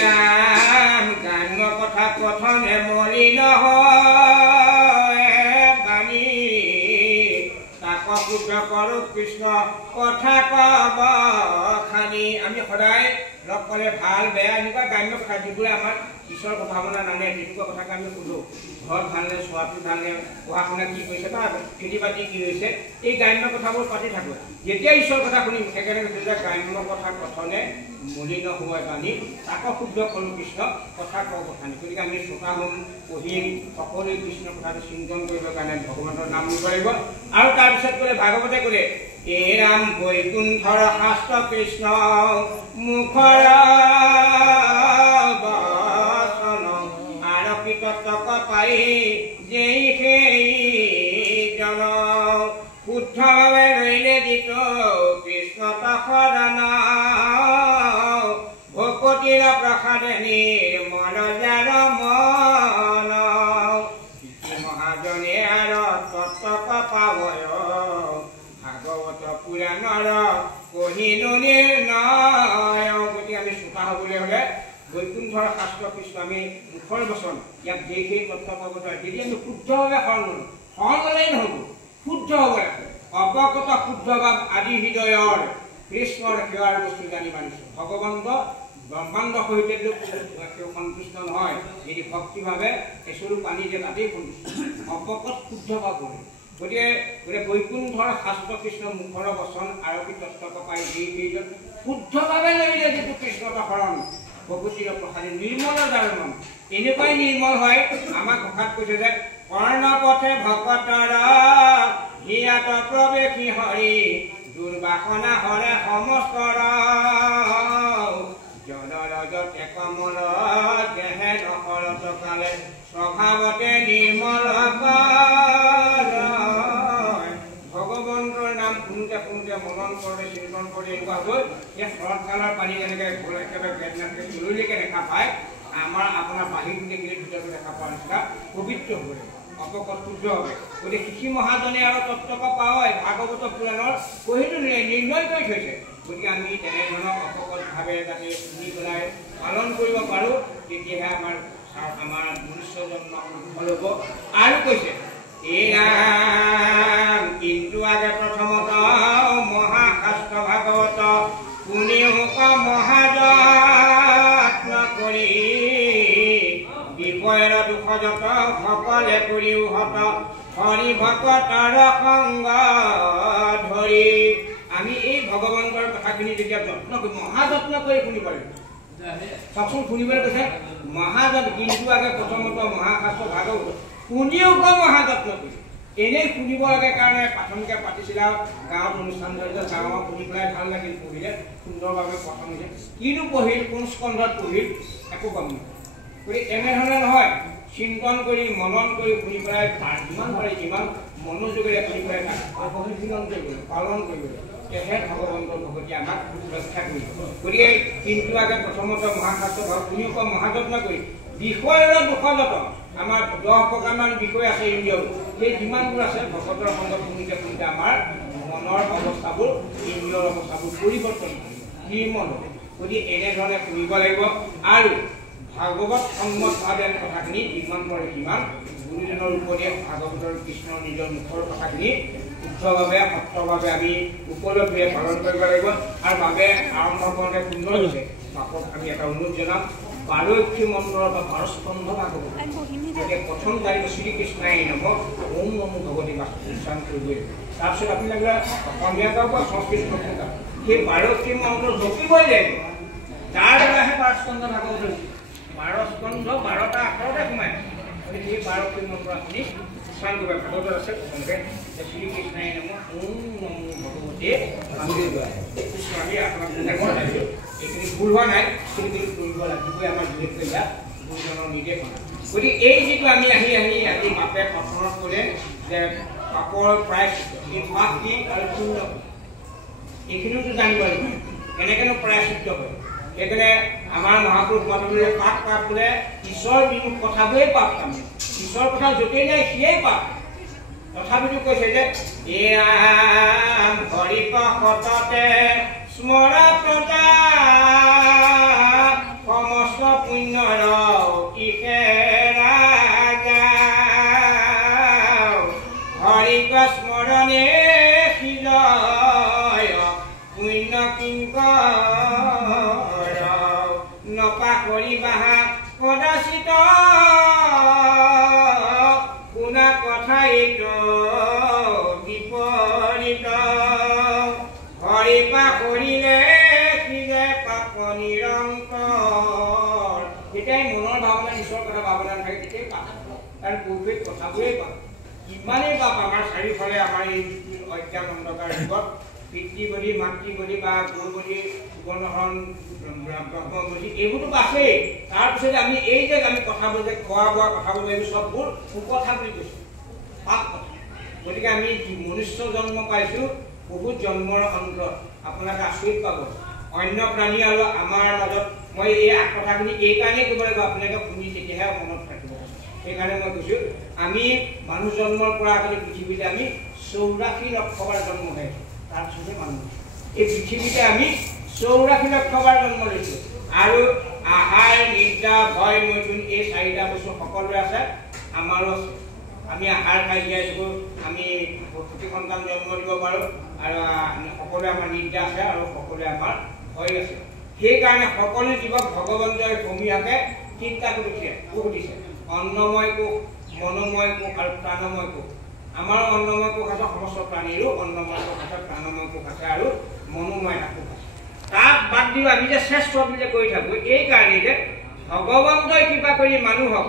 ৰাম গান্য কথা কথনে মলিন হয় বাণী তাক শুদ্ধ কৰো কৃষ্ণ কথা কব খানি। আমি সদায় লগ পালে ভাল বেয়া এনেকুৱা গান্য কথা যিবোৰে আমাৰ ঈশ্বৰৰ কথা ভাৱনা নানে তেনেকুৱা কথাকে আমি সোধো। ঘৰত ভালনে, ছোৱালী ভালনে, পঢ়া শুনা কি কৰিছে বা খেতি বাতি কি হৈছে, এই গ্ৰাম্য কথাবোৰ পাতি থাকোঁ। যেতিয়া ঈশ্বৰৰ কথা শুনিম সেইকাৰণে কৈছে যে গ্ৰাম্য কথা কথনে মলিন হয় বাণী তাক শুদ্ধ কৰো কৃষ্ণ কথা কওঁ কথা নি। গতিকে আমি শ্ৰোতা হ'ম, পঢ়িম, সকলোৱে কৃষ্ণৰ কথাটো চিন্তন কৰিবৰ কাৰণে ভগৱানৰ নাম ল'ব লাগিব। আৰু তাৰপিছত ক'লে ভাগৱতে ক'লে এ ৰাম বৈকুণ্ঠৰ শাস্ত্ৰ কৃষ্ণ মুখৰ বচন আৰক্ষী তত্ত্বক পাই যেই সেই জন শুদ্ধভাৱে ৰৈলে যিটো কৃষ্ণ তখন ভকতিৰ প্ৰসাদে নিৰ্মল যাৰ মন মহাজনে আৰু তত্ত্বক পাৱয় ভাগৱত পুৰাণৰ কহিনো নিৰ্ণয়। গতিকে আমি শ্ৰোতা হ'বলৈ হ'লে বৈকুণ্ঠৰ শাস্ত্ৰ কৃষ্ণ আমি মুখৰ বচন ইয়াক যেই সেই তত্ত্ব পাব যদি আমি শুদ্ধভাৱে শৰণ ল'লোঁ, শৰণ ল'লেই নহ'ব, শুদ্ধ হ'ব লাগে। অৱগত শুদ্ধ ভাৱ আদি হৃদয়ৰ কৃষ্ণৰ সেৱাৰ বস্তু জানি মানিছোঁ। ভগৱন্ত ব্ৰহ্মাণ্ড সহিতে তেওঁ সন্তুষ্ট নহয়, যদি ভক্তিভাৱে এচৰু পানী যে তাতেই সন্তুষ্ট অৱগত শুদ্ধ ভাৱ কৰে। গতিকে বৈকুণ্ঠৰ শাস্ত্ৰ কৃষ্ণ মুখৰ বচন আৰক্ষী তত্ত্বক পাই যেই সেইজন শুদ্ধভাৱে ল'লে যিটো কৃষ্ণৰ শৰণ ভকতিৰ প্ৰসাদে নিৰ্মল যাৰ মন। এনেকুৱাই নিৰ্মল হয়। আমাক ভাষাত কৈছে যে কৰ্ণপথে ভকতৰ হিয়াত প্ৰৱেশী হৰি দুৰ্বাসনা হৰে সমস্তৰ জনৰজতে কমল দেহে নকৰত কালে স্বভাৱতে নিৰ্মল ভগৱন্তৰ নাম শুনোতে শুনোতে মনন কৰে চিন্তন কৰি এনেকুৱা হৈ এই শৰৎকালৰ পানী যেনেকৈ একেবাৰে বেদনাকে চুললৈকে দেখা পায়, আমাৰ আপোনাৰ বাহিৰটো দেখিলে ভিতৰটো দেখা পোৱাৰ নিচিনা পবিত্ৰ হ'ব লাগিব, অপকট শুদ্ধ হবে। গতিকে কৃষি মহাজনে আৰু তত্ত্বক পাৱয় ভাগৱত পুৰাণৰ কহিনো নিৰ্ণয় কৰি থৈছে। গতিকে আমি তেনেধৰণৰ অপকটভাৱে যাতে শুনি পেলাই পালন কৰিব পাৰোঁ, তেতিয়াহে আমাৰ মনুষ্য জন্ম সফল হ'ব। আৰু কৈছে এয়াম কিন্তু আগে প্ৰথমত মহাশাস্ত্ৰ ভাগৱত কোনে হোক মহাযত্ন কৰি বিষয়ৰ দুখজত সকলে কৰিও হত হৰি ভকতৰ সংগ ধৰি। আমি এই ভগৱন্তৰ কথাখিনি যেতিয়া যত্ন কৰি মহাযত্ন কৰি শুনিব লাগিব। চাওকচোন শুনিবলৈ কৈছে মহাযত্ন কিন্তু আগে প্ৰথমত মহাশাস্ত্ৰ ভাগৱত কোনেও কম মহাযত্ন কৰি এনেই শুনিব লাগে কাৰণে প্ৰাথমিকে পাতিছিলা গাঁৱত অনুষ্ঠান কৰিলে গাঁৱত শুনি পেলাই ভাল লাগিল, পঢ়িলে সুন্দৰভাৱে প্ৰথম হৈছে কিনো পঢ়িল কোন স্কন্ধত পঢ়িল একো গম নাপায়। গতিকে এনেধৰণে নহয়, চিন্তন কৰি মনন কৰি শুনি পেলাই যিমান পাৰে যিমান মনোযোগেৰে শুনি পেলাই অনুশীলন কৰিবলৈ পালন কৰিবলৈ তেহে ভগৱন্তৰ ভকতি আমাক ৰক্ষা কৰিব। গতিকে কিন্তু আগে প্ৰথমতে মহাশাস্ত্ৰ ভাগ কোনেও কম মহাযত্ন কৰি বিষয়ৰ দুখজত আমাৰ 10 প্ৰকাৰমান বিষয় আছে ইন্দ্ৰিয়ৰ, সেই যিমানবোৰ আছে ভকতৰ সংগত শুনিতে শুনিতে আমাৰ মনৰ অৱস্থাবোৰ ইন্দ্ৰিয়ৰ অৱস্থাবোৰ পৰিৱৰ্তন নিৰ্মল হ'ব। গতিকে এনেধৰণে শুনিব লাগিব। আৰু ভাগৱত সন্মতভাৱে কথাখিনি যিমান পাৰে সিমান গুৰুজনৰ উপদেশ ভাগৱতৰ কৃষ্ণৰ নিজৰ মুখৰ কথাখিনি শুদ্ধভাৱে সত্যভাৱে আমি উপলব্ধিৰে পালন কৰিব লাগিব। আৰু বাবে আৰম্ভ কৰোঁতে সুন্দৰ হৈছে বাপক আমি এটা অনুৰোধ জনাম 12 মন্ত্ৰৰ বা 12 স্কন্ধ ভাগৱত। গতিকে প্ৰথম জানিব শ্ৰীকৃষ্ণাই নম ওম নমো ভগৱতী উচ্চাৰণ কৰিবই। তাৰপিছত আপুনি লাগিলে অসমীয়া গাওক বা সংস্কৃত গাওক, সেই 12 মন্ত্ৰ জপিবই লাগিব। তাৰ দ্বাৰাহে 12 স্কন্ধ ভাগৱত হৈছে। 12 স্কন্ধ 12টা আখৰতে সোমায়। গতিকে সেই 12 মন্ত্ৰ আপুনি উচ্চাৰণ কৰিব। ভাগৱতত আছে প্ৰথমতে শ্ৰীকৃষ্ণাই নম ওম নমো ভগৱতী কৃষ্ণ। আমি আপোনাক এইখিনি ভুল হোৱা নাই, সেইখিনি কৰিব লাগিবই আমাৰ যিহেতু ইয়াত গুৰুজনৰ নিৰ্দেশনা। গতিকে এই যিটো আমি আহি আজি বাপে প্ৰথমত ক'লে যে পাপৰ প্ৰায় এই পাপ কি আৰু পুণ্য এইখিনিওতো জানিব লাগিব কেনেকৈনো প্ৰায়শ্চিত্ত হয়। সেইকাৰণে আমাৰ মহাপুৰুষ মাধৱদেৱে পাপ বোলে ঈশ্বৰ বিমুখ কথাবোৰেই পাপ। তাৰমানে ঈশ্বৰৰ কথা য'তেই নাই সিয়েই পাপ। তথাপিতো কৈছে যে এয়া হৰিক সততে স্মৰা প্ৰজা নিৰন্তৰ যেতিয়াই মনৰ ভাৱনা ঈশ্বৰৰ কথা ভাৱনা থাকে তেতিয়াই পাপ তাৰ পূৰ্বে কথাবোৰেই পাপ ইমানেই পাপ আমাৰ চাৰিওফালে আমাৰ এই অজ্ঞান অন্ধকাৰ যুগত পিতৃবধি মাতৃবধি বা গুৰুবধি সুবৰ্ণহৰণ ব্ৰহ্মবধি এইবোৰতো আছেই তাৰপিছত আমি এই যে আমি কথাবোৰ যে খোৱা বোৱা কথাবোৰ এইবোৰ চববোৰ সুকথা বুলি কৈছোঁ পাপ কথা গতিকে আমি মনুষ্য জন্ম পাইছোঁ বহুত জন্মৰ অন্তত আপোনালোকে আচৰিত পাব অন্য প্ৰাণী আৰু আমাৰ মাজত মই এই কথাখিনি এইকাৰণেই ক'ব লাগিব আপোনালোকে শুনি তেতিয়াহে মনত থাকিব সেইকাৰণে মই কৈছোঁ আমি মানুহ জন্মৰ পৰা আগতে পৃথিৱীতে আমি 84 লক্ষবাৰ জন্ম হৈছোঁ তাৰপিছতে মানুহ এই পৃথিৱীতে আমি 84 লক্ষবাৰ জন্ম লৈছোঁ আৰু আহাৰ নিদ্ৰা ভয় মৈথুন এই 4টা বস্তু সকলোৰে আছে আমাৰো আছে আমি আহাৰ খাই জীয়াই থাকোঁ আমি সতি সন্তান জন্ম দিব পাৰোঁ আৰু সকলোৱে আমাৰ নিদ্ৰা আছে আৰু সকলোৱে আমাৰ ভয় আছে সেইকাৰণে সকলো জীৱক ভগৱন্তই সমূহীয়াকৈ 3টা কোষ দিছে অন্নময় কোষ মনোময় কোষ আৰু প্ৰাণময় কোষ আমাৰ অন্নময় কোষ আছে সমস্ত প্ৰাণীৰো অন্নময় কোষ আছে প্ৰাণময় কোষ আছে আৰু মনোময় কোষ আছে তাক বাদ দি আমি যে শ্ৰেষ্ঠ বুলি কৰি থাকোঁ এইকাৰণে যে ভগৱন্তই কৃপা কৰি মানুহক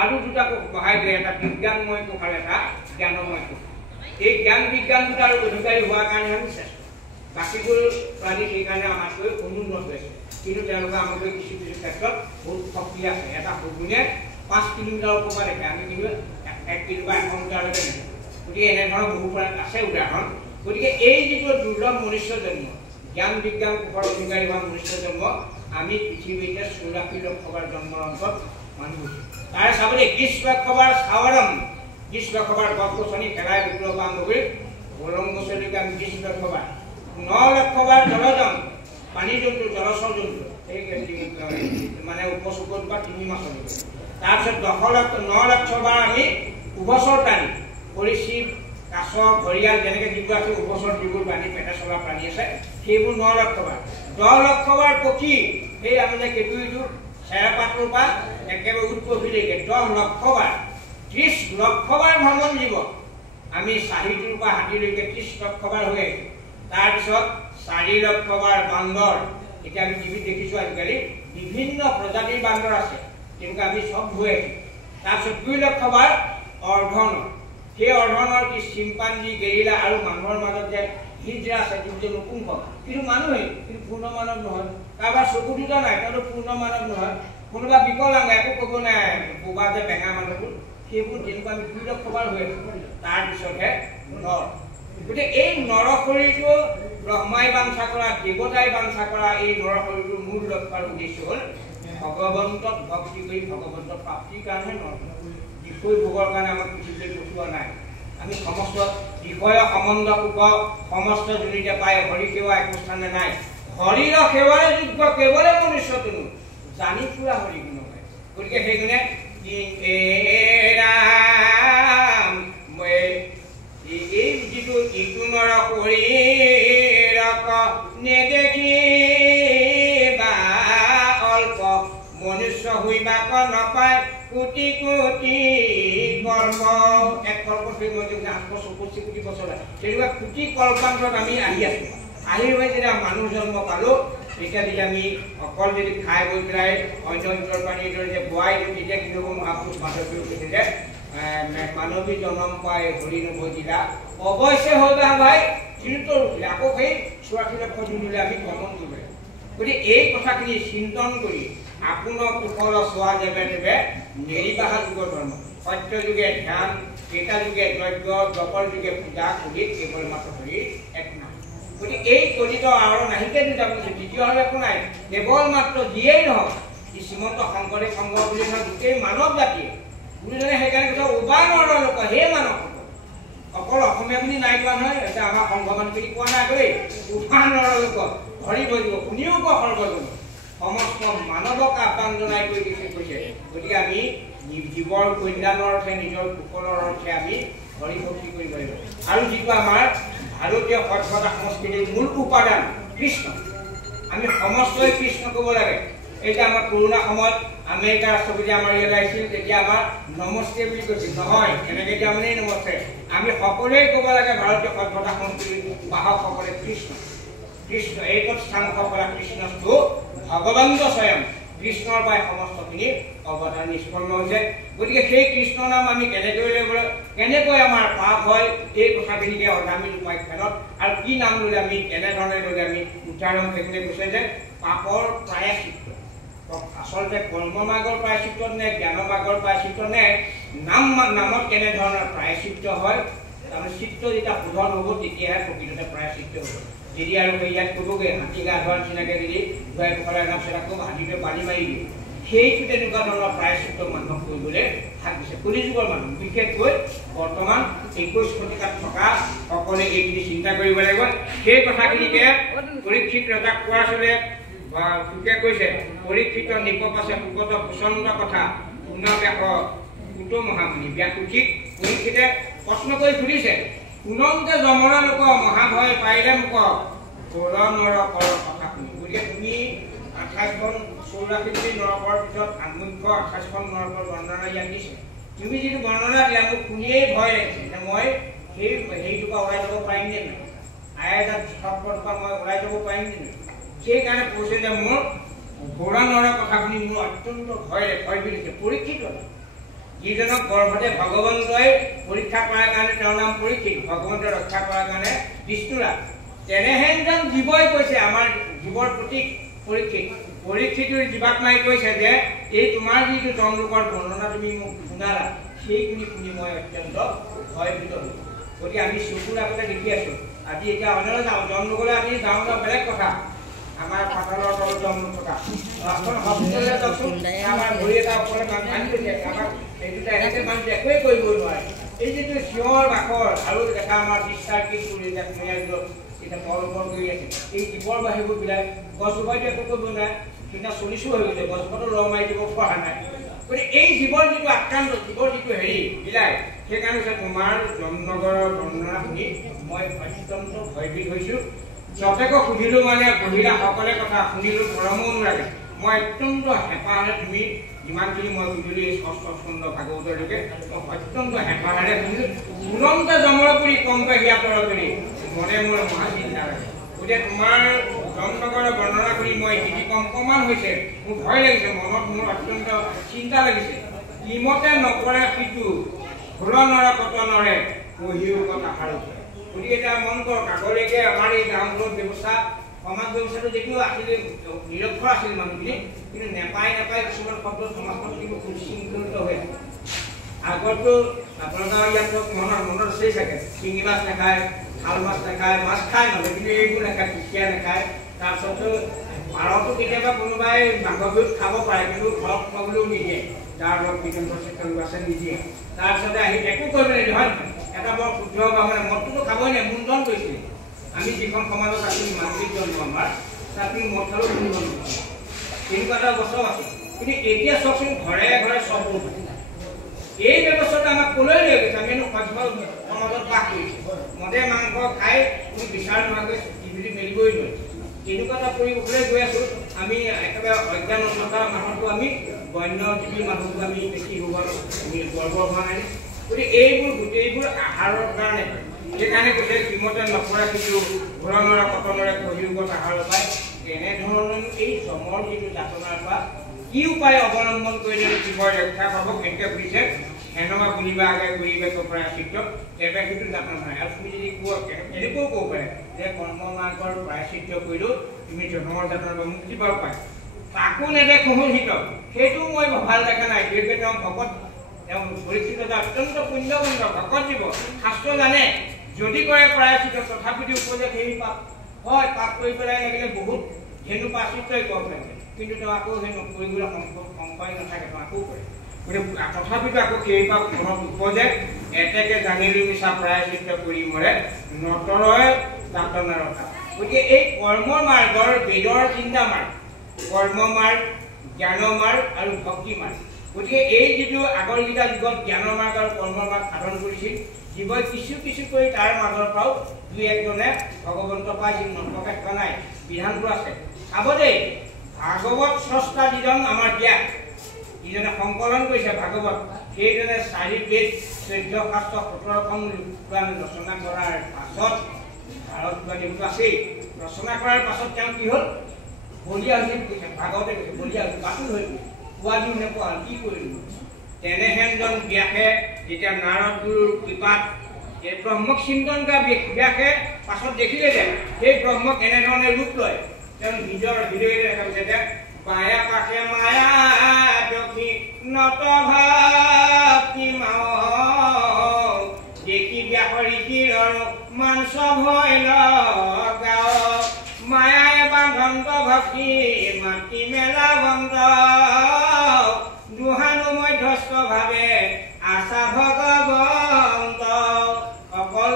আৰু 2টা কোষ বহাই দিলে এটা বিজ্ঞানময় কোষ আৰু এটা জ্ঞানময় কোষ এই জ্ঞান বিজ্ঞান দুটা আৰু অধিকাৰী হোৱাৰ কাৰণে আমি শ্ৰেষ্ঠ বাকীবোৰ প্ৰাণী সেইকাৰণে আমাতকৈ অনুন্নত হৈছে কিন্তু তেওঁলোকে আমাতকৈ কিছু কিছু ক্ষেত্ৰত বহুত শক্তি আছে এটা শগুনে 5 কিলোমিটাৰৰ পৰা দেখে আমি কিন্তু 1 কিলো বা 1 মিটাৰলৈকে দেখোঁ গতিকে এনেধৰণৰ বহু প্ৰাণ আছে উদাহৰণ গতিকে এই যিটো দুৰ্লভ মনুষ্য জন্ম জ্ঞান বিজ্ঞান কোষৰ অধিকাৰী হোৱা মনুষ্য জন্ম আমি পৃথিৱীতে 84 লক্ষবাৰ জন্মৰ অন্তত মানুহ হৈছোঁ তাৰে চাবলৈ 20 লক্ষবাৰ চাৱৰম 20 লক্ষবাৰ গছ গছনি খেলাই বিপ্লৱ আৰম্ভ কৰি গৰম গছলৈকে আমি 20 লক্ষবাৰ 9 লক্ষবাৰ জলজম পানী জন্তু জলচৰ জন্তু এই মানে উপচুকত বা 3 মাছলৈকে তাৰপিছত 9 লক্ষবাৰ আমি উভচৰ প্ৰাণী সৰীসৃপ কাছ ঘৰিয়াল যেনেকৈ যিবোৰ আছে উভচৰ যিবোৰ প্ৰাণী পেটে চলা প্ৰাণী আছে সেইবোৰ 9 লক্ষবাৰ 10 লক্ষবাৰ পক্ষী সেই আমি যে কেঁতুৰীটো চেৰাপাতৰ পৰা একেবাৰে উৎপত্তিলৈকে 10 লক্ষবাৰ 30 লক্ষবাৰ ভ্ৰমণ জীৱ আমি চাহিটোৰ পৰা হাতীলৈকে 30 লক্ষবাৰ হৈ আহিছোঁ তাৰপিছত 4 লক্ষবাৰ বান্দৰ এতিয়া আমি টিভিত দেখিছোঁ আজিকালি বিভিন্ন প্ৰজাতিৰ বান্দৰ আছে তেনেকৈ আমি চব হৈ আহিছোঁ তাৰপিছত 2 লক্ষবাৰ অৰ্ধন সেই অৰ্ধনৰ কি চিম্পাঞ্জী গেৰিলা আৰু মানুহৰ মাজত যে হিজৰা আছে যিটো নপুংস কিন্তু মানুহেই কিন্তু পূৰ্ণ মানৱ নহয় কাৰোবাৰ চকু দুটা নাই কিন্তু পূৰ্ণ মানৱ নহয় কোনোবা বিকলাংগ একো ক'ব নাই কোবা যে বেঙা মানুহবোৰ সেইবোৰ তেনেকুৱা আমি 2 লক্ষবাৰ হৈ আছোঁ তাৰপিছতহে নৰ গতিকে এই নৰ শৰীৰটো ব্ৰহ্মাই বাঞ্ছা কৰা দেৱতাই বাঞ্ছা কৰা এই নৰ শৰীৰটোৰ মূল লক্ষ্য আৰু উদ্দেশ্য হ'ল ভগৱন্তক ভক্তি কৰি ভগৱন্তৰ প্ৰাপ্তিৰ কাৰণে নৰ বিষয় ভোগৰ কাৰণে আমাক পৃথিৱীলৈ পঠিওৱা নাই আমি সমস্ত বিষয় সম্বন্ধ সুখ সমস্ত জড়িত পাই হৰি সেৱা একো স্থানে নাই হৰিৰ সেৱাৰে যোগ্য কেৱলে মনুষ্যটো জানি ফুৰা হৰি গুণ হয় গতিকে সেইকাৰণে এই যিটো ইটো নৰ শৰীৰক নেদেখি বা অল্প মনুষ্য হৈবাক নাপায় কোটি কোটি কল্প এক কল্প মই 864 কোটি বছৰ তেনেকুৱা কোটি কল্পান্তৰত আমি আহি আছোঁ আহি হৈ যেতিয়া মানুহ জন্ম পালোঁ তেতিয়া যদি আমি অকল যদি খাই গৈ পেলাই অন্য ইতৰ প্ৰাণীৰ দৰে যে বোৱাই দিওঁ তেতিয়া কি হ'ব মহাপুৰুষ মাধৱদেৱে কৈছিলে মানৱী জন্ম পাই হৰি নভজিলা অৱশ্যে হ'বা ভাই চিন্তা ৰখিলে আকৌ সেই 84 লক্ষ জুনিলে আমি ভ্ৰমণ কৰিব লাগিব গতিকে এই কথাখিনি চিন্তন কৰি আপোনাৰ কুশল চোৱা যেবে তেবে নেৰিবাহা যুগৰ ধৰ্ম সত্য যুগে ধ্যান কেইটা যুগে যজ্ঞ জপৰ যুগে পূজা কৰি কেৱল মাত্ৰ হৰি এক নাম গতিকে এই কলিত আৰু নাহিকে দুটা কৈছে দ্বিতীয় আৰু একো নাই কেৱল মাত্ৰ যিয়েই নহওক শ্ৰীমন্ত শংকৰদেৱ সংঘ বুলি নহয় গোটেই মানৱ জাতিয়ে গুৰুজনে সেইকাৰণে কৈছে উবানৰ লোক হে মানৱ অকল অসমীয়া বুলি নাই কোৱা নহয় এতিয়া আমাৰ সংঘ মানুহখিনি কোৱা নাই দেই উবানৰ লোক হৰি বজিব শুনিও কোৱা সৰ্বজন সমস্ত মানৱক আহ্বান জনাই কৰি কৈছে গতিকে আমি জীৱৰ কল্যাণৰ অৰ্থে নিজৰ কুশলৰ অৰ্থে আমি হৰি ভক্তি কৰিব লাগিব আৰু যিটো আমাৰ ভাৰতীয় সভ্যতা সংস্কৃতিৰ মূল উপাদান কৃষ্ণ আমি সমস্তই কৃষ্ণ ক'ব লাগে এইটা আমাৰ কৰোণা সময়ত আমেৰিকাৰ ৰাষ্ট্ৰপতি আমাৰ ইয়ালৈ আহিছিল তেতিয়া আমাৰ নমস্তে বুলি কৈছিল নহয় এনেকৈ এতিয়া মানে নমস্তে আমি সকলোৱে ক'ব লাগে ভাৰতীয় সভ্যতা সংস্কৃতিৰ বাহকসকলে কৃষ্ণ কৃষ্ণ এইকত স্থানক কৰা কৃষ্ণটো ভগৱান স্বয়ং কৃষ্ণৰ পৰাই সমস্তখিনি অৱতাৰ নিষ্পন্ন হৈছে। গতিকে সেই কৃষ্ণ নাম আমি কেনেকৈ আমাৰ পাপ হয় এই কথাখিনিকে অনামিল উপাখ্যানত আৰু কি নাম ল'লে আমি কেনেধৰণে ল'লে আমি উচ্চাৰণ সেইখিনি কৈছে যে পাপৰ প্ৰায়শ্চিত্ত। আচলতে কৰ্মমাৰ্গৰ প্ৰায়শ্চিত্ত নে জ্ঞানমাৰ্গৰ প্ৰায়শ্চিত্ত নে নামত কেনেধৰণৰ প্ৰায়শ্চিত্ত হয়, তাৰমানে চিত্ত যেতিয়া শোধন হ'ব তেতিয়াহে প্ৰকৃততে প্ৰায়শ্চিত্ত হ'ব। যদি আৰু ইয়াত ক'বগৈ হাতী গা ধোৱাৰ নিচিনাকৈ যদি ধুৱাই পখলাই নাম পিছত আকৌ হাতীটোৱে পানী মাৰি দিয়ে, সেইটো তেনেকুৱা ধৰণৰ প্ৰায়শ্চিত্ত মানুহক কৰিবলৈ হাত দিছে কলিযুগৰ মানুহ, বিশেষকৈ বৰ্তমান 21 শতিকাত থকা সকলে এইখিনি চিন্তা কৰিব লাগিব। সেই কথাখিনিকে পৰীক্ষিত ৰজাক কোৱাৰ চলে সুকে কৈছে পৰীক্ষিত নিকপ আছে সুকত প্ৰচণ্ড কথা পুনঃব্যাস কুট মহামুনি ব্যাসুচিত পৰীক্ষিতে প্ৰশ্ন কৰি সুধিছে পুনন্তে যমৰা লোক মহাভয় পাৰিলে মোক নৰ কৰ কথা শুনি। গতিকে তুমি 28খন 84 নৰকৰ ভিতৰত মুখ্য 28খন নৰকৰ বৰ্ণনা ইয়াত দিছে। তুমি যিটো বৰ্ণনা দিয়া মোক শুনিয়েই ভয় লাগিছে যে মই সেইটোৰ পৰা ওলাই যাব পাৰিম নে নাই, আয়াত সৎপথৰ পৰা মই ওলাই যাব পাৰিম নে নাই। সেইকাৰণে কৈছে যে মোৰ ঘোঁৰা নৰৰ কথা শুনি মোৰ অত্যন্ত ভয় লাগিছে। পৰীক্ষিত যিজনক গৰ্ভতে ভগৱন্তই পৰীক্ষা কৰাৰ কাৰণে তেওঁৰ নাম পৰীক্ষিত, ভগৱন্তই ৰক্ষা কৰাৰ কাৰণে বিষ্ণুৰাজ, তেনেহেন জীৱই কৈছে আমাৰ জীৱৰ প্ৰতি পৰীক্ষিতৰ জীৱাত্মাই কৈছে যে এই তোমাৰ যিটো জমলোকৰ বৰ্ণনা তুমি মোক শুনালা সেইখিনি শুনি মই অত্যন্ত ভয়ভীত হ'লো। গতিকে আমি চকুৰ আগতে দেখি আছো। আজি এতিয়া অন্যলৈ যাওঁ, জমলোকলৈ আমি যাওঁ বেলেগ কথা, আমাৰ পাতালৰ তলত জমলোক থকা হস্পিটেললৈ যাওঁচোন, আমাৰ ভৰি এটা ওপৰলৈ ভাঙি গৈছে, আমাক সেইটোতে এনেকৈ মানুহ একোৱেই কৰিব নোৱাৰে। এই যিটো চিঞৰ বাখৰ আৰু দেখা আমাৰ ডিচাৰ্জ কৰি এতিয়া পলপল কৰি আছে, এই জীৱৰ বাহিৰবিলাক গছজোপাইটো একো কৰিব নোৱাৰে, সেইদিনা চলিছো হৈ গৈছে, গছজোপাটো ৰ মাৰি দিব পৰা নাই। গতিকে এই জীৱৰ যিটো আক্ৰান্ত, জীৱৰ যিটো বিলাই, সেইকাৰণে তোমাৰ জমনগৰৰ বৰ্ণনা শুনি মই অত্যন্ত ভয়ভীত হৈছোঁ। যতেকো সুধিলোঁ মানে মহিলাসকলে কথা শুনিলোঁ পৰম অনুৰাগে, মই অত্যন্ত হেঁপাহেৰে তুমি যিমানখিনি মই সুধিলোঁ এই 6ষ্ঠ স্কন্ধ ভাগৱতলৈকে মই অত্যন্ত হেঁপাহেৰে শুনিলোঁ। পুনন্তে জমৰ কৰি কমকে হিয়াতৰ কৰি মনে মোৰ মহাচিন্তা লাগে। গতিকে তোমাৰ জমনগৰৰ বৰ্ণনা কৰি মই যিটি কম্পমান হৈছে, মোৰ ভয় লাগিছে, মনত মোৰ অত্যন্ত চিন্তা লাগিছে। কিমতে নকৰে সিটো ঘোৰ নৰে কত নৰে কহিও কথা সাৰো। গতিকে এতিয়া মন কৰক, আগলৈকে আমাৰ এই গাঁওবোৰৰ ব্যৱস্থা সমাজ ব্যৱস্থাটো যদিও আছিল নিৰক্ষৰ আছিল মানুহখিনি, কিন্তু নেপাই কিছুমান শব্দত সমাজখন কিন্তু উশৃংখলিত হৈ আছে। আগতো আপোনালোকৰ ইয়াত মনত আছেই চাগে, শিঙি মাছ নাখায়, শাল মাছ নাখায়, মাছ খায় নহয় কিন্তু এইবোৰ নাখায়, কুচিয়া নাখায়। তাৰপিছতো পাৰতো কেতিয়াবা কোনোবাই মাঘ বিহুত খাব পাৰে, কিন্তু ঘৰত খাবলৈও নিদিয়ে, যাৰ অলপ বিতন্ত্ৰ চিতন্ত্ৰ আছে নিদিয়ে। তাৰপিছতে আহি একো কৰিব নিদিয়ে, হয় নহয়? এটা বৰ শুদ্ধ বা মানে মদটোতো খাবই নাই, মুণ্ডন কৰিছিলে। আমি যিখন সমাজত আছিলোঁ মানসিক জন্ম আমাৰ, তাত আমি মদ খালেও মুণ্ডন কৰিছিলোঁ, তেনেকুৱা এটা অৱস্থাও আছে। কিন্তু এতিয়া চাওকচোন ঘৰে ঘৰে চব এই ব্যৱস্থাটো আমাক কলৈ লৈ গৈছে। আমি সভ্য সমাজত বাস কৰিছোঁ, মদে মাংস খাই কোনো বিচাৰ নোহোৱাকৈ টিভিটো মেলিবই নোৱাৰে, তেনেকুৱা এটা পৰিৱেশলৈ গৈ আছোঁ। আমি একেবাৰে অজ্ঞান অন্ধকাৰ মানুহতো আমি বন্যজীৱী মানুহটো আমি বেছি গৰ্ব হোৱা নাই। গতিকে এইবোৰ গোটেইবোৰ আহাৰৰ কাৰণে, সেইকাৰণে কৈছে কিমতে নকৰা সিটো ঘোৰ নৰা কত নৰে কহিওগত আহাৰৰ পায়। এনেধৰণৰ এই জমৰ যিটো যাতনাৰ পৰা কি উপায় অৱলম্বন কৰিলে জীৱৰ ৰক্ষা পাব কেনেকৈ সুধিছে। হেনমা বুলিবা আগে কৰিবে প্ৰায়শ্চিত্ত এবাৰ সেইটো যাতনা নাই। আৰু তুমি যদি এনেকৈও ক'ব পাৰে যে কৰ্ম মাৰ্গৰ প্ৰায়শ্চিত্ত কৰিলেও তুমি জন্মৰ যাতনাৰ পৰা মুক্তি পাব পাৰে, তাকো নেদেখো হিত, সেইটো মই ভাল দেখা নাই। যিহেতু তেওঁ ভকত, তেওঁ পৰীক্ষিত অত্যন্ত পুণ্যবন্ত ভকত জীৱ, শাস্ত্ৰ জানে, যদি কৰে প্ৰায়শ্চিত্ত তথাপিতো উপদেশ সেই পাপ হয়, পাপ কৰি পেলাই লাগিলে বহুত ধেনু প্ৰায়শ্চিত্তই কৰিব লাগে, কিন্তু তেওঁ আকৌ সেই নকৰিবলৈ সংশয় নাথাকে, তেওঁ আকৌ কৰে। গতিকে তথাপিতো আকৌ সেই পাপ মনত উপদেশ এতেকে জানিলো মিছা প্ৰায়শ্চিত্ত কৰি মৰে নতৰয় যাতনাৰ কথা। গতিকে এই কৰ্ম মাৰ্গৰ বেদৰ 3টা মাৰ্গ, কৰ্ম মাৰ্গ, জ্ঞান মাৰ্গ আৰু ভক্তি মাৰ্গ। গতিকে এই যিটো আগৰকেইটা যুগত জ্ঞানৰ মাৰ্গ আৰু কৰ্মৰ মাৰ্গ সাধন কৰিছিল, জীৱই কিছু কৰি তাৰ মাজৰ পৰাও 2-1জনে ভগৱন্তৰ পৰা যি নপ্ৰকাশ কৰা নাই বিধানটো আছে। চাব দেই, ভাগৱত স্ৰষ্টা যিজন আমাৰ জ্ঞান, যিজনে সংকলন কৰিছে ভাগৱত, সেইজনে 4 বেদ 14 শাস্ত্ৰ 17খন পুৰাণ ৰচনা কৰাৰ পাছত ভাৰত বাণীটো আছেই, ৰচনা কৰাৰ পাছত তেওঁ কি হ'ল বলিয়া হৈছে ভাগৱতে কৈছে বলিয়া হৈছে বাতিল হৈ গ'ল কোৱা দিও নেপোৱা কি কৰিলোঁ তেনেহেনজন ব্যাসে যেতিয়া নাৰদ গুৰুৰ কৃপাত এই ব্ৰহ্মক চিন্তন কৰা ব্যাসে পাছত দেখিলে যে সেই ব্ৰহ্মক এনেধৰণে ৰূপ লয় তেওঁ নিজৰ হৃদয়তে দেখা গৈছে যে মায়া পাশে মায়া দেখি নত ভক্তি মাও দেখি ব্যাস ঋষিৰ মানস ভয় লগাও মায়ায় বান্ধন্ত ভক্তি মাতি মেলা বন্ধ দুহানু মধ্যস্থ ভাৱে আশা ভগৱন্ত অকল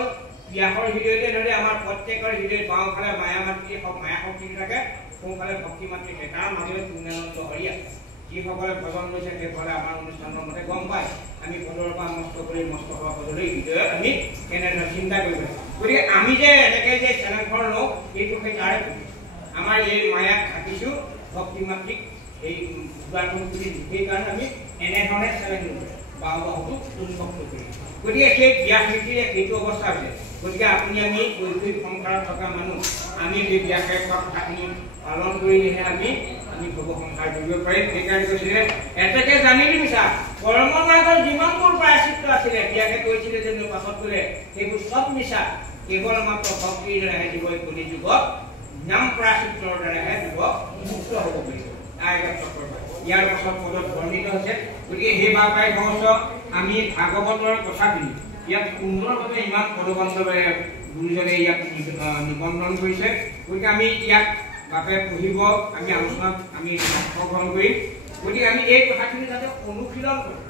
ব্যাসৰ হৃদয়তে ধৰি আমাৰ প্ৰত্যেকৰ হৃদয়ত বাওঁফালে মায়া মাতৃ মায়া শক্তি থাকে সোঁফালে ভক্তি মাতৃ থাকে তাৰ মাজতে পূৰ্ণানন্দ হৰি আছে যিসকলে ভজন লৈছে সেইফালে আমাৰ অনুষ্ঠানৰ মতে গম পায় আমি পদৰ পৰা মস্ত কৰি মস্ত হোৱা পদলৈ হৃদয়ত আমি কেনেধৰণে চিন্তা কৰিব গতিকে আমি যে এনেকৈ যে চেনেলখন লওঁ এইটো সেই তাৰে আমাৰ এই মায়াক থাকিছোঁ ভক্তি মাতৃক এই উদাহৰণ কৰি সেইকাৰণে আমি এনেধৰণে চেনেল ল'ব বাহুটো উন্মুক্ত কৰি গতিকে সেই ব্যাস নীতিৰে সেইটো অৱস্থা হৈছে গতিকে আপুনি আমি বৈদিক সংসাৰত থকা মানুহ আমি সেই ব্যাসে কোৱা কথাখিনি পালন কৰিলেহে আমি ভৱ সংসাৰ কৰিব পাৰিম সেইকাৰণে কৈছিলে এতেকে জানিলি মিছা কৰ্ম মাৰ্গৰ যিমানবোৰ প্ৰায়শ্চিত্ত আছিলে ব্যাসে কৈছিলে যে পাছত ক'লে সেইবোৰ চব মিছা কেৱল মাত্ৰ ভক্তিৰ দ্বাৰাহে জীৱই কলি যুগত নাম প্ৰায়শ্চিত্তৰ দ্বাৰাহে যুৱক মুক্ত হ'ব পাৰিব ইয়াৰ পাছত পদত বৰ্ণিত হৈছে গতিকে সেই বাপাই সহস্ৰ আমি ভাগৱতৰ কথাখিনি ইয়াত সুন্দৰভাৱে ইমান পদবন্ধৰে গুৰুজনে ইয়াত নিবন্ধন কৰিছে গতিকে আমি ইয়াক বাপে পঢ়িব আমি আলোচনাত আমি অংশগ্ৰহণ কৰিম গতিকে আমি এই কথাখিনি যাতে অনুশীলন কৰোঁ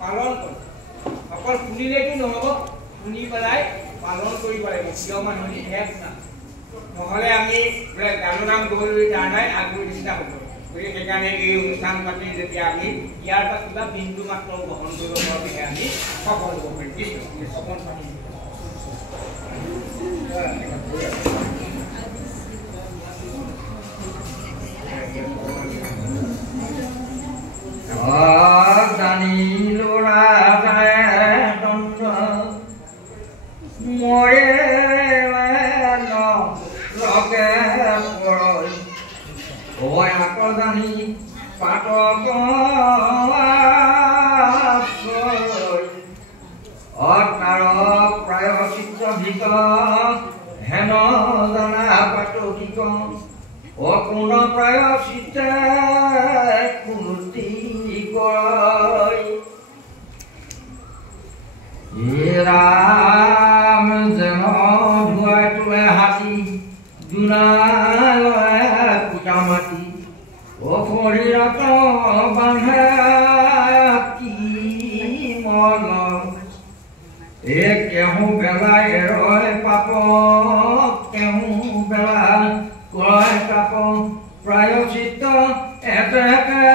পালন কৰোঁ অকল শুনিলেতো নহ'ব শুনি পেলাই পালন কৰিব লাগিব কিয় মানুহ শেষ না নহ'লে আমি বোলে গানৰ নাম গৈ তাৰ নাই আগবঢ়ি নিচিনা হ'ব গতিকে সেইকাৰণে এই অনুষ্ঠান পাতি যেতিয়া আমি ইয়াৰ পৰা কিবা বিন্দু মাত্ৰ গ্ৰহণ কৰিব পাৰোঁ তেতিয়া আমি সফল হ'ব পাৰিম কৃষ্ণ সফল পাতিম জানিলো ৰাজায় দণ্ড মৰে লগে পৰয় হয় আকৌ জানি পাতক তাৰ প্ৰায় চিত্ৰ ভিত হেন জানা পাতকিক অকুণ প্ৰায় চিত্তে কুৰ্তি কয় ৰাম যেন ধুৱাই তোলে হাতী জোনাই কুটা মাটি অশৰীৰত বান্ধে কি মন এ কেহু বেলাই ৰয় পাপ কেহু বেলা কয় তাপ প্ৰায়চিত্ত এতেকে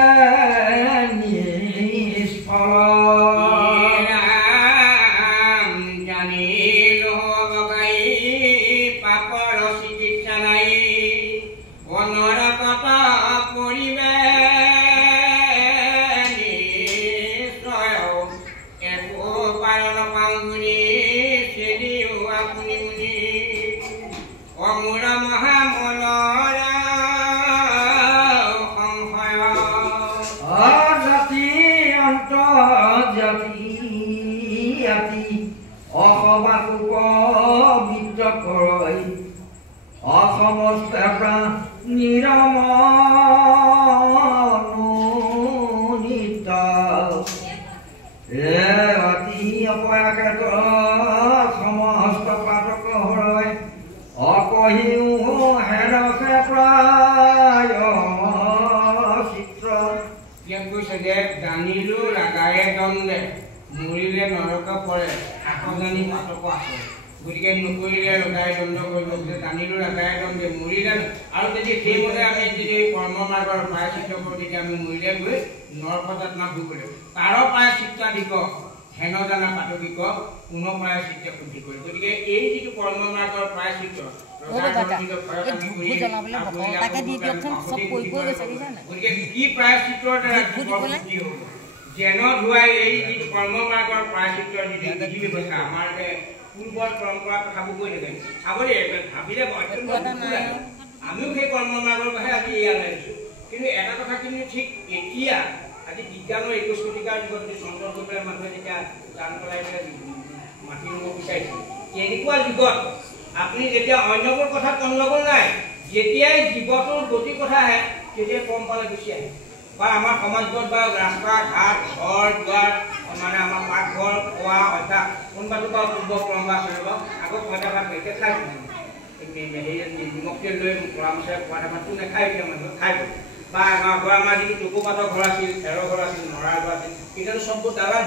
নিষ্ফল অসমস্ত নিৰমনিত অতি অপয়াকেত সমস্ত পাতক হৰয় অকহিও হেৰকে প্ৰায় চিত্ৰ ইয়াত কৈছে যে জানিলো ৰাগায়ে দণ্ডে মৰিলে নৰক পৰে আকজানি পাতক আছে গতিকে নকৰিলে ৰগাই দণ্ড কৰিব যে জানিলো ৰাগায়ে দণ্ডে মৰিলে আৰু যদি সেইমতে আমি যদি কৰ্ম মাৰ্গৰ প্ৰায়চিত্ত কৰোঁ তেতিয়া আমি মৰিলে গৈ নৰকযাতনা ভোগ কৰিম তাৰ প্ৰায়চিত্তাধিক হেন জানা পাতকিক পুনৰ প্ৰায়চিত্ত শুদ্ধি কৰি গতিকে এই যিটো কৰ্ম মাৰ্গৰ প্ৰায়চিত্ত গতিকে কি প্ৰায়চিত্তৰ দ্বাৰা যেন ধুৱাই এই যিটো কৰ্ম মাৰ্গৰ প্ৰায়চিত্তৰ যিটো বিধি ব্যৱস্থা আমাৰ যে পূৰ্বৰ পৰম্পৰা কথাবোৰ কৈ থাকে চাবলৈ ভাবিলে অত্যন্ত আমিও সেই কৰ্ম মাৰ্গৰ পৰাহে আজি ইয়ালৈ আহিছোঁ কিন্তু এটা কথা কিন্তু ঠিক এতিয়া আজি বিজ্ঞানৰ 21 শতিকাৰ যুগত যদি চন্দ্ৰ গৈ পেলাই মানুহে যেতিয়া যান চলাই পেলাই মাটি ৰুব বিচাৰিছে এনেকুৱা যুগত আপুনি যেতিয়া অন্যবোৰ কথা কনলগৰ নাই যেতিয়াই জীৱটোৰ গতিৰ কথা আহে তেতিয়াই পৰম্পৰালৈ গুচি আহে বা আমাৰ সমাজত বা ৰাস্তা ঘাট ঘৰ দুৱাৰ মানে আমাৰ পাকঘৰ খোৱা অভ্যাস কোনোবাটো বা পূৰ্ব পৰম্পৰা আছে ৰ'ব আকৌ পইতা ভাত এতিয়া খাই নিমখ তেল লৈ পৰামৰ্শে পইতা ভাতটো নাখায় এতিয়া মানুহে খাই বা আমাৰ যিটো টুকুপাতৰ ঘৰ আছিল খেৰৰ ঘৰ আছিল নৰাৰ ঘৰ আছিল এতিয়াতো চববোৰ দালান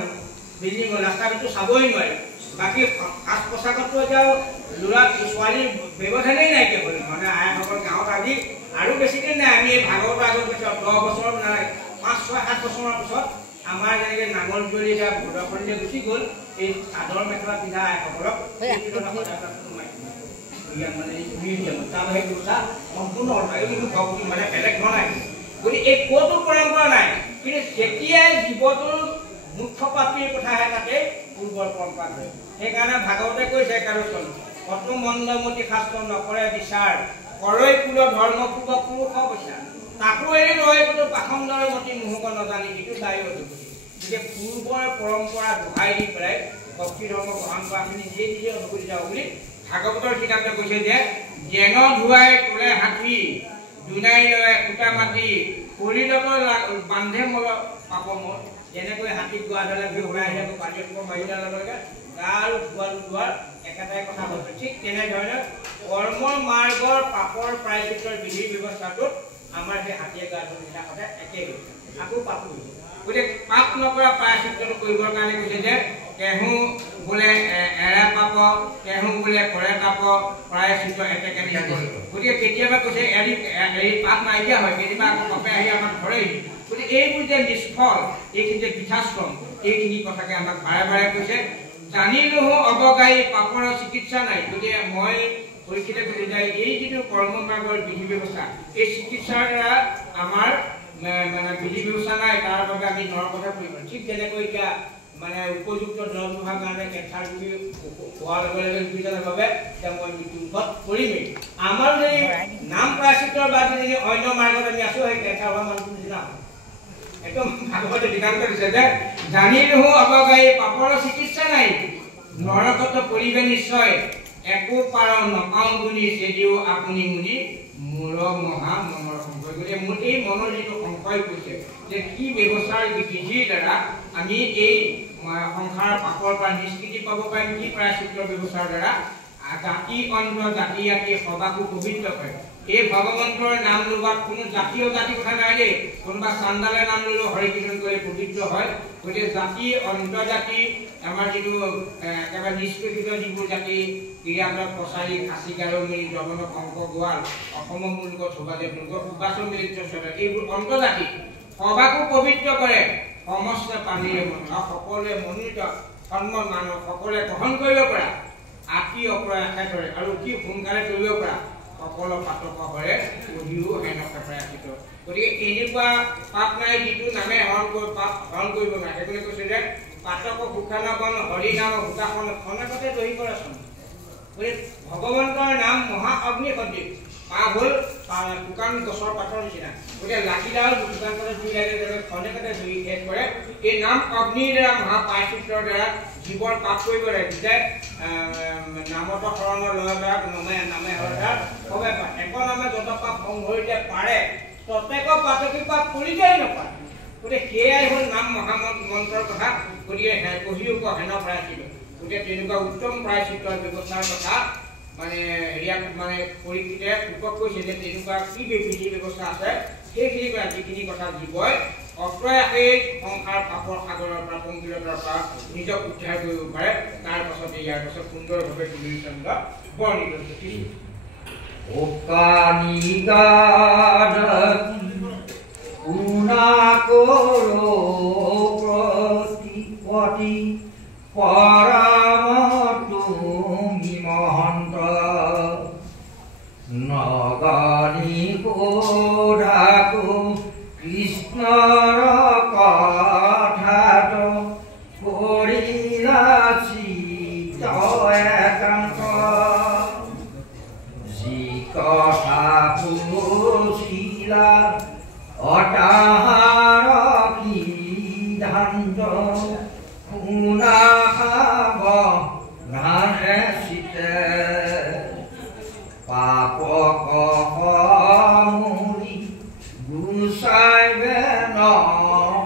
বিল্ডিং ৰাস্তা কিন্তু চাবই নোৱাৰে বাকী সাজ পোছাকতো এতিয়া ল'ৰা ছোৱালীৰ ব্যৱধানেই নাইকিয়া হ'ল মানে আইসকল গাঁৱত আজি আৰু বেছি দিন নাই আমি এই ভাগৱতৰ আগত পিছত 10 বছৰ নাই 5, 6, 7 বছৰৰ পিছত আমাৰ যেনেকৈ নাঙল জুৰি এতিয়া ভূদৰখনিলে গুচি গ'ল এই চাদৰ মেখেলা পিন্ধা আইসকলক মানে তালৈ গুচা সম্পূৰ্ণ কিন্তু ভক্তি মানে বেলেগ ধৰণৰ নাই গতিকে এই ক'তো পৰম্পৰা নাই কিন্তু যেতিয়াই জীৱটোৰ মুখ্য পাত্ৰীৰ কথা আহে তাতে পূৰ্বৰ পৰম্পৰা হয় সেইকাৰণে ভাগৱতে কৈছে 11 চন কত মন্দমতি শাস্ত্ৰ নকৰে বিচাৰ কৰৈ কুল ধৰ্ম পূৰ্ব পুৰুষ অৱস্থা তাকো এৰি ৰয় কোনো পাখণ্ডৰ মতি মুহূৰ্ত নাজানি সেইটো দায়ী গতিকে পূৰ্বৰ পৰম্পৰা দোহাই দি পেলাই ভক্তি ধৰ্ম গ্ৰহণ কৰা আমি নিজে নিজে অনুভূতি যাওঁ বুলি ভাগৱতৰ কিতাপতে কৈছে যে জেন ধুৱাই তোলে হাতী দুনাই লয় কুটা মাটি পৰিলত বান্ধে মল পাপমৰ যেনেকৈ হাতীক গোৱা ধৰে ঘূৰাই আহি আকৌ পানীত মাৰি দিয়াৰ লগে লগে গা আৰু ধোৱাৰ একেটাই কথা কৈছে ঠিক তেনেধৰণে কৰ্ম মাৰ্গৰ পাপৰ প্ৰায়চিত্ৰৰ বিধিৰ ব্যৱস্থাটোত আমাৰ সেই হাতীয়ে গা ধোৱাৰ নিচিনাকতে একেই গৈছে আকৌ পাপ হৈছে গতিকে পাপ নকৰা প্ৰায়চিত্ৰটো কৰিবৰ কাৰণে কৈছে যে কেহু বোলে এৰা পাপ কেহু বোলে কৰে তাপ প্ৰায়চিত্ৰ একেকে গতিকে কেতিয়াবা কৈছে এৰি পাপ নাইকিয়া হয় কেতিয়াবা আকৌ পাপে আহি আমাক ধৰেহি গতিকে এইবোৰ যে নিষ্ফল এইখিনি যে বৃদ্ধাশ্ৰম এইখিনি কথাকে আমাক বাৰে বাৰে কৈছে জানিলো অবগায়ী পাপৰ চিকিৎসা নাই গতিকে মই পৰীক্ষিত কৰি যায় এই যিটো কৰ্ম মাৰ্গৰ বিধি ব্যৱস্থা এই চিকিৎসাৰ দ্বাৰা আমাৰ মানে বিধি ব্যৱস্থা নাই তাৰ বাবে আমি নৰকথা কৰিব ঠিক তেনেকৈ এতিয়া মানে উপযুক্ত দৰৱ নোহোৱাৰ কাৰণে কেঞ্চাৰ ৰোগী হোৱাৰ লগে লগে ৰোগীজনৰ বাবে এতিয়া মই মৃত্যুমুখত পৰিমেই আমাৰ যদি নাম প্ৰায়চিত্ৰৰ বাদ যদি অন্য মাৰ্গত আমি আছোঁ সেই কেঞ্চাৰ হোৱা মানুহটো নিচিনা হয় একদম ভাগৱতে দৃষ্টান্ত দিছে যে জানিলো অবগায়ী পাপৰ চিকিৎসা নাই নৰকত পৰিবে নিশ্চয় একো পাৰ নপাওঁ বুলি যদিও আপুনি মুনি মূৰ মহা মনৰ সংশয় গতিকে মোৰ এই মনৰ যিটো সংশয় কৈছে যে কি ব্যৱস্থাৰ বিধিৰ দ্বাৰা আমি এই সংসাৰ পাপৰ পৰা নিষ্কৃতি পাব পাৰিম কি প্ৰায়চিত্ৰৰ ব্যৱস্থাৰ দ্বাৰা জাতি অন্ত জাতি জাতি সবাকো পবিত্ৰ কৰে এই ভগৱন্তৰ নাম লোৱাত কোনো জাতীয় জাতি কথা নাই দেই কোনোবা চান্দালে নাম ল'লেও হৰি কীৰ্তন কৰি পবিত্ৰ হয় গতিকে জাতি অন্তৰ্জাতি আমাৰ যিটো একেবাৰে নিষ্কৃত যিবোৰ জাতি ক্ৰীড়াবিলাক কছাৰী খাচী গাৰোমিৰি জগন কংক গোৱাল অসমৰ মূলক সুভাদেৱ লোক সুভাষণ মিলিত এইবোৰ অন্তৰ্জাতি সবাকো পবিত্ৰ কৰে সমস্ত পানীৰে মন সকলোৱে মনোনীত সন্মান মানুহ সকলোৱে গ্ৰহণ কৰিব পৰা আতি অপ্ৰয়াসে কৰে আৰু অতি সোনকালে কৰিব পৰা সকলো পাতক হৰে পঢ়িও হেনকে প্ৰয়াসিত গতিকে এনেকুৱা পাপ নাই যিটো নামে পাপ হৰণ কৰিব নোৱাৰে সেইবুলি কৈছে যে পাতক সুখানগণ হৰি নাম সুখাসন খনকতে দহি কৰাচোন গতিকে ভগৱন্তৰ নাম মহা অগ্নি সদৃশ পাপ হ'ল শুকান গছৰ পাতৰ নিচিনা গতিকে লাঠিডাল শুকান পাতৰ জুই লাগে খনেকতে জুই শেষ কৰে এই নাম অগ্নিৰ দ্বাৰা মহা প্ৰায়চিত্ৰৰ দ্বাৰা জীৱৰ পাপ কৰিব লাগে যে নামত শৰণৰ লয়তা নামে হৰতা সবে এক নামে যত পাপ সংহৰিতে পাৰে প্ৰত্যেক পাতকী পাপ পৰিচয় নপায় গতিকে সেয়াই হ'ল নাম মহামন্ত্ৰৰ কথা গতিকে পঢ়িও হেন প্ৰায়চিত্ৰ গতিকে তেনেকুৱা উত্তম প্ৰায়চিত্ৰৰ ব্যৱস্থাৰ কথা মানে হেৰিয়াত মানে পৰীক্ষিতে লোকক কৈছে যে তেনেকুৱা কি বিধি ব্যৱস্থা আছে সেইখিনি যিখিনি কথা জীৱই অপ্ৰয়াসে সংসাৰ পাপৰ সাগৰৰ পৰা পংকিলতাৰ পৰা নিজক উদ্ধাৰ কৰিব পাৰে তাৰ পাছতে ইয়াৰ পাছত সুন্দৰভাৱে তুলিচন্দ্ৰ বৰ্ণিত নগনি কোধাকো কৃষ্ণৰ কথাটো কৰিলাছি তয়ে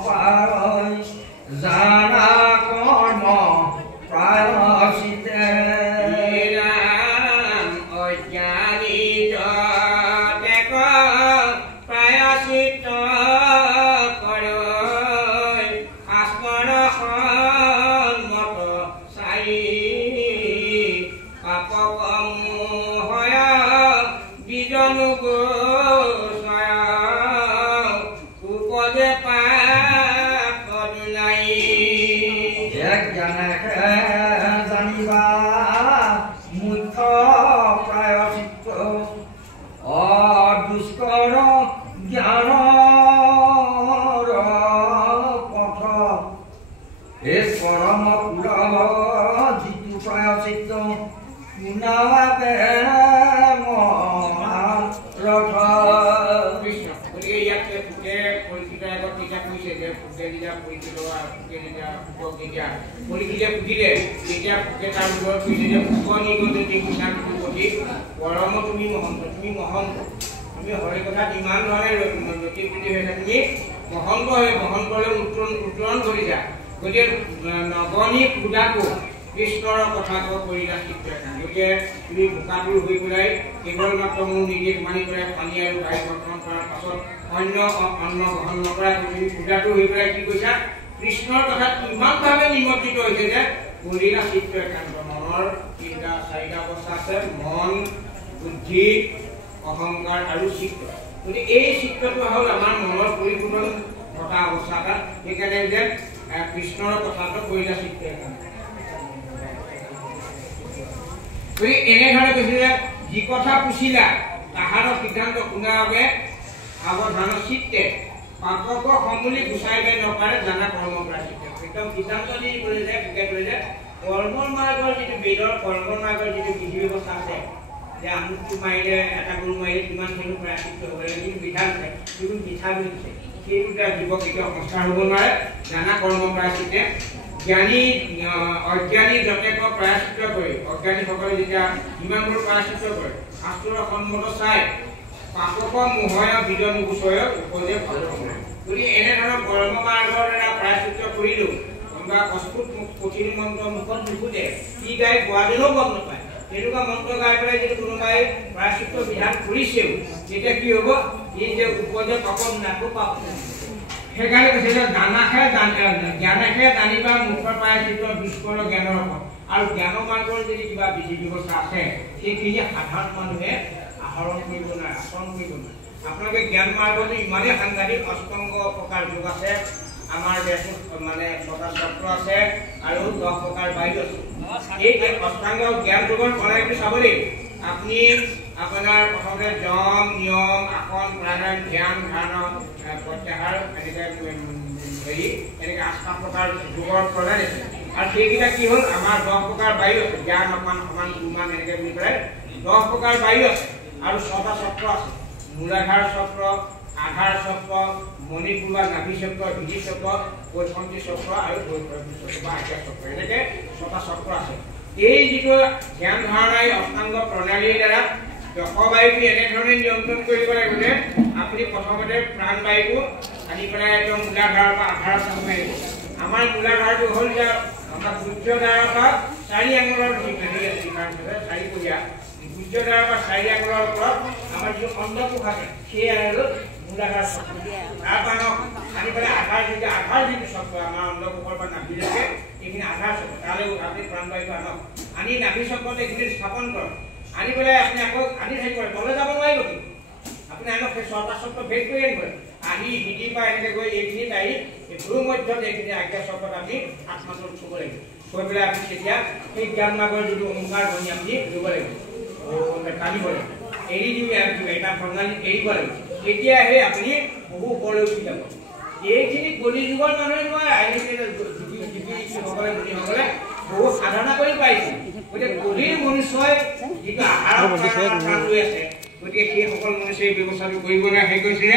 পাৰৈ জানা কৰ্ম প্ৰায়চিতে কৃষ্ণৰ কথা কৰিলা গতিকে তুমি বোকাটোৰ হৈ পেলাই কেৱল মাত্ৰ মোৰ নিৰ্দেশ মানি পেলাই পানী আৰু গাড়ী বৰ্তন কৰাৰ পাছত অন্য অন্ন গ্ৰহণ নকৰা তুমি পূজাটো হৈ পেলাই কি কৈছা কৃষ্ণৰ কথাত ইমানভাৱে নিমজ্জিত হৈছে যে কৰিলা চিত্ত একান্ত মনৰ চাৰিটা অৱস্থা আছে মন বুদ্ধি অহংকাৰ আৰু চিত্ত গতিকে এই চিত্তটো হ'ল আমাৰ মনৰ পৰিপূৰ্ণ ঘটা অৱস্থা এটা সেইকাৰণে যে কৃষ্ণৰ কথাটো কৰিলা চিত্ত একান্ত এনেধৰণে কৈছিলে যি কথা পুছিলা তাহাৰ সিদ্ধান্ত শুনাৰ বাবে সাৱধান চিত্তে পাপক সমূলি গুচাইব নপাৰে জানা কৰ্ম প্ৰাচিত্য একদম সিদ্ধান্ত দি কৰিলে কৰ্মৰ মাৰ্গৰ যিটো বেদৰ কৰ্মৰ মাৰ্গৰ যিটো বিধি ব্যৱস্থা আছে যে আমুকটো মাৰিলে এটা গুৰু মাৰিলে কিমান খেলো প্ৰাচিত্য হ'ব লাগে যিটো বিধান আছে যিটো মিঠা বুলিছে সেইটো তাৰ জীৱক কেতিয়াও সংস্কাৰ হ'ব নোৱাৰে জানা কৰ্ম প্ৰাচিত্তে জ্ঞানী অজ্ঞানী যতেক প্ৰায়শ্চিত্ত কৰি অজ্ঞানীসকলে যেতিয়া ইমানবোৰ প্ৰায়শ্চিত্ত কৰে শাস্ত্ৰৰ সন্মত চাই পাপক মোহয় বিদ নুগুচয় উপজে ভাল সময় যদি এনেধৰণৰ কৰ্ম মাৰ্গৰ দ্বাৰা প্ৰায়শ্চিত্ত কৰিলো কোনোবা অস্ফুট কঠিন মন্ত্ৰ মুখত নুফুটে কি গাই গোৱাজনেও গম নাপায় এনেকুৱা মন্ত্ৰ গাই পেলাই যদি কোনোবাই প্ৰায়শ্চিত্ত বিধান কৰিছেও তেতিয়া কি হ'ব এই যে উপজে পাপক নাকো পাপ সেইকাৰণে কৈছে যে জ্ঞানাখে জানিবা মুখৰ প্ৰায়শ্চিত্ত দুষ্কৰ জ্ঞানৰ ওপৰত আৰু জ্ঞান মাৰ্গৰ যদি কিবা বিধি ব্যৱস্থা আছে সেইখিনি সাধাৰণ মানুহে আহৰণ কৰিব নোৱাৰে আচৰণ কৰিব নোৱাৰে আপোনালোকে জ্ঞান মাৰ্গটো ইমানেই সাংঘাতিক অষ্টাংগ প্ৰকাৰ যোগ আছে আমাৰ দেশত মানে ৬টা চক্ৰ আছে আৰু ১০ প্ৰকাৰ বায়ু আছে এই অষ্টাংগ জ্ঞান যোগৰ প্ৰণালীটো চাব লাগিব আপুনি আপোনাৰ প্ৰথমতে যম নিয়ম আসন প্ৰাণায়াম ধ্যান ধাৰণা প্ৰত্যাহাৰ এনেকৈ এনেকৈ ৮টা প্ৰকাৰ যোগৰ প্ৰণালী আছে আৰু সেইকেইটা কি হ'ল আমাৰ ১০ প্ৰকাৰ বায়ু আছে জ্ঞান অপান সমান গুণমান এনেকৈ বুলি পেলাই ১০ প্ৰকাৰ বায়ু আছে আৰু ৬টা চক্ৰ আছে মূলাধাৰ চক্ৰ আধাৰ চক্ৰ মণিপুৰ বা নাভি চক্ৰ বিধি চক্ৰ বৈষ্ণৱী চক্ৰ আৰু বৈষ্ণৱী চক্ৰ বা আজ্ঞা চক্ৰ এনেকৈ ৬টা চক্ৰ আছে এই যিটো ধ্যান ধাৰণাই অষ্টাংগ প্ৰণালীৰ দ্বাৰা দশবায়ুটো এনেধৰণে নিয়ন্ত্ৰণ কৰিব লাগিব যে আপুনি প্ৰথমতে প্ৰাণবায়ুটো আনি পেলাই একদম মূলাধাৰৰ পৰা আধাৰ চাপ মাৰিব আমাৰ মূলাধাৰটো হ'ল যে আমাৰ সূৰ্যধাৰৰ পৰা ৪ আঙুলৰ চাৰিপৰীয়া সূৰ্যধাৰৰ পৰা ৪ আঙুলৰ ওপৰত আমাৰ যিটো অন্ধকোষ আছে সেই আৰু মূলাধাৰ চক্ৰ তাৰপৰা আনি পেলাই আধাৰ যিটো চক্ৰ আমাৰ অন্ধকোষৰ পৰা নাভিলৈকে এইখিনি আধাৰ চক্ৰ তালৈ আপুনি প্ৰাণবায়ুটো আনক আনি নাভি চক্ৰত এইখিনি স্থাপন কৰক আনি পেলাই আপুনি আকৌ আনি থাকিব তলে যাব নোৱাৰিব কিন্তু আপুনি আনক সেই ৬টা চক্ৰ ভেদ কৰি আনিব আহি হিদি পৰা এনেকৈ গৈ এইখিনিত আহি এই ভ্ৰু মধ্যত এইখিনি আজ্ঞা চক্ৰত আপুনি আত্মাটোত থ'ব লাগিব থৈ পেলাই আপুনি তেতিয়া সেই জ্ঞান মাৰ্গৰ যিটো ওমকাৰ ধ্বনি আপুনি দিব লাগিব টানিব লাগিব এৰি দিবি এটা প্ৰণালী এৰিব লাগিব তেতিয়াহে আপুনি বহু ওপৰলৈ উঠি যাব এইখিনি কলি যুগৰ মানুহে নোৱাৰে সকলে মুনিসকলে বহু সাধনা কৰি পাইছে গতিকে কলিৰ মনুষ্যই যিটো আহাৰৰ প্ৰাণ লৈ আছে গতিকে সেই সকল মনুষ্যই ব্যৱস্থাটো কৰিব নোৱাৰে সেই কৈছে